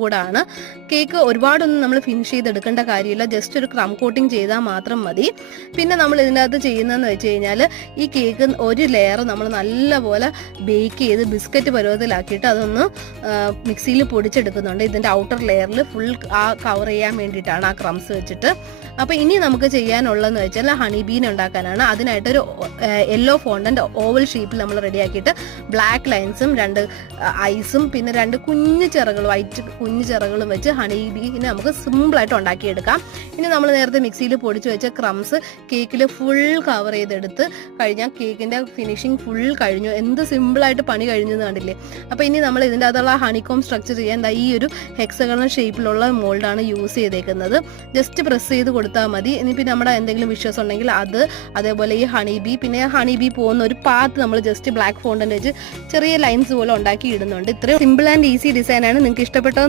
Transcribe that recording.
കൂടാണ്. കേക്ക് ഒരുപാടൊന്നും നമ്മൾ ഫിനിഷ് ചെയ്തെടുക്കേണ്ട കാര്യമില്ല. ജസ്റ്റ് ഒരു ക്രം കോട്ടിങ് ചെയ്താൽ മാത്രം മതി. പിന്നെ നമ്മൾ ഇതിനകത്ത് ചെയ്യുന്നതെന്ന് വെച്ച് കഴിഞ്ഞാൽ ഈ കേക്ക് ഒരു ലെയർ നമ്മൾ നല്ലപോലെ ബേക്ക് ചെയ്ത് ബിസ്ക്കറ്റ് പരുവത്തിലാക്കിയിട്ട് അതൊന്ന് മിക്സിയിൽ പൊടിച്ചെടുക്കുന്നുണ്ട്. ഇതിൻ്റെ ഔട്ടർ ലെയറിൽ ഫുൾ കവർ ചെയ്യാൻ വേണ്ടിയിട്ടാണ് ആ ക്രംസ് വെച്ചിട്ട്. അപ്പോൾ ഇനി നമുക്ക് ചെയ്യാനുള്ളതെന്ന് വെച്ചാൽ ഹണി ബീൻ ഉണ്ടാക്കാനാണ്. അതിനായിട്ടൊരു യെല്ലോ ഫോണ്ടൻ്റ് ഓവൽ ഷേപ്പിൽ നമ്മൾ റെഡിയാക്കിയിട്ട് ബ്ലാക്ക് ലൈൻസും 2 ഐസും പിന്നെ 2 കുഞ്ഞു ചിറകൾ വൈറ്റ് കുഞ്ഞു ചിറകളും വെച്ച് ഹണി ബീനെ നമുക്ക് സിമ്പിളായിട്ട് ഉണ്ടാക്കിയെടുക്കാം. ഇനി നമ്മൾ നേരത്തെ മിക്സിയിൽ പൊടിച്ച് വെച്ച ക്രംസ് കേക്കിൽ ഫുൾ കവർ ചെയ്തെടുത്ത് കഴിഞ്ഞാൽ കേക്കിൻ്റെ ഫിനിഷിങ് ഫുൾ കഴിഞ്ഞു. എന്ത് സിമ്പിളായിട്ട് പണി കഴിഞ്ഞെന്ന് കണ്ടില്ലേ. അപ്പോൾ ഇനി നമ്മൾ ഇതിൻ്റെ അകത്തുള്ള ഹണികോം സ്ട്രക്ചർ ചെയ്യാൻ ഈ ഒരു ഹെക്സഗണൽ ഷേപ്പിലുള്ള മോൾഡാണ് യൂസ് ചെയ്തേക്കുന്നത്. ജസ്റ്റ് പ്രസ് ചെയ്ത് കൊടുത്താൽ മതി. ഇനി പിന്നെ നമ്മുടെ എന്തെങ്കിലും വിഷസ് ഉണ്ടെങ്കിൽ അത്, അതേപോലെ ഈ ഹണി ബീ, പിന്നെ ഹണി ബീ പോകുന്ന ഒരു പാത്ത് നമ്മൾ ജസ്റ്റ് ബ്ലാക്ക് ഫോണ്ടൻ്റ് വെച്ച് ചെറിയ ലൈൻസ് പോലെ ഉണ്ടാക്കി ഇടുന്നുണ്ട്. ഇത്രയും സിമ്പിൾ ആൻഡ് ഈസി ഡിസൈനാണ്. നിങ്ങൾക്ക് ഇഷ്ടപ്പെട്ടോ